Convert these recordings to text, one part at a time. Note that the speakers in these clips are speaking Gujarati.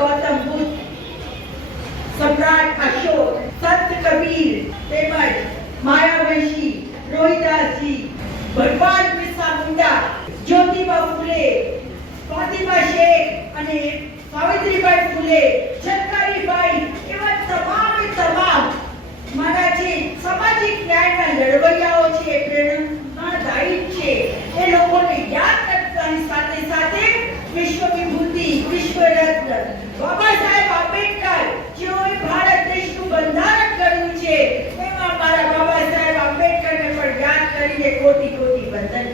गौतम बुद्ध, सम्राट अशोक, संत कबीर તેમજ માયાવંશી, રોહિદાસજી, ભગવાન બિરસા મુંડા, જ્યોતિબા ફૂલે, ફાતિમા શેખ અને સાવિત્રીબાઈ ફૂલે, ઝંકારીબાઈ એવા તમામ મારા જે સામાજિક ન્યાયના લડવૈયાઓ છે, પ્રેરણાદાયી છે, એ લોકોને યાદ કરવાની સાથે સાથે વિશ્વ વિભૂતિ, વિશ્વ રત્ન બાબા સાહેબ આંબેડકર જેઓએ ભારત દેશનું બંધારણ કર્યું છે, એમાં મારા બાબા સાહેબ આંબેડકરને પણ યાદ કરીને કોટી કોટી વંદન.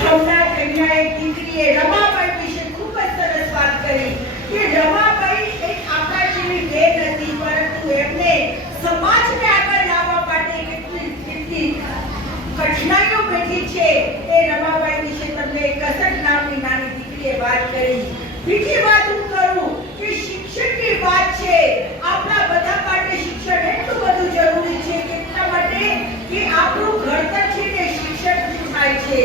હમણાં અહીંયા એક દીકરીએ રમાબાઈ વિશે ખૂબ જ સરસ વાત કરી કે રમાબાઈ એક આપણા જેવી બેન હતી, પરંતુ એમને સમાજને આગળ લાવવા માટે કેટલી કઠિનાઈઓ વેઠી છે. એ રમાબાઈ વિશે તમને કસટ નામની નાની દીકરીએ વાત કરી. બીજી વાત હું કરું કે શિક્ષણની વાત છે. આપણા બધા માટે શિક્ષણ એટલું બધું જરૂરી છે કે એટલા માટે કે આપણું ઘડતર છે તે શિક્ષણથી થાય છે.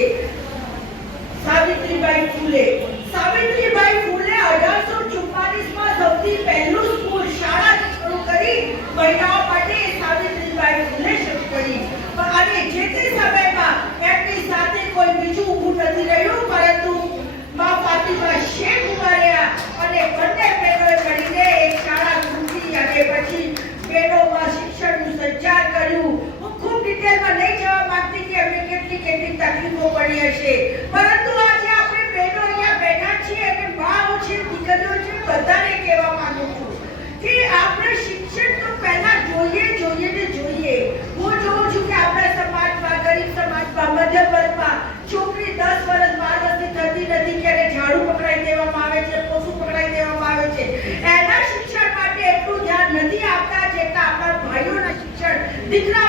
સાવિત્રીબાઈ ફૂલે 1844માં સૌથી પહેલું સ્કૂલ શાળા શરૂ કરી મહિલાઓ માટે સાવિત્રીબાઈ ફૂલે શરૂ કરી. અને જે તે સમયમાં એમની સાથે કોઈ બીજું ઊભું નથી રહ્યું, પરંતુ મા ફાતિમા શેખ ઊભા રહ્યા અને બંને બહેનોએ મળીને એક શાળા મૂકી અને પછી બહેનોમાં શિક્ષણનું સંચાર કર્યું. હું ખૂબ ડિટેલમાં નહીં જવા માંગતી કે એમને કેટલી તકલીફો પડી હશે, પરંતુ આજે આપણે બહેનો અહીંયા બેઠા છીએ અને માઓ છે, દીકરીઓ છે, બધાને કહેવા માંગુ છું કે આપણે શિક્ષણ તો પહેલા જોઈએ. હું જોઉં છું કે આપણા સમાજમાં, ગરીબ સમાજમાં, મધ્યમ વર્ગમાં છોકરી 10 વર્ષ 12 વર્ષની થતી નથી કે એને ઝાડુ પકડાઈ દેવામાં આવે છે, પોસું પકડાઈ દેવામાં આવે છે. એના શિક્ષણ માટે એટલું ધ્યાન નથી આપતા જેટલા આપણા ભાઈઓના શિક્ષણ, દીકરા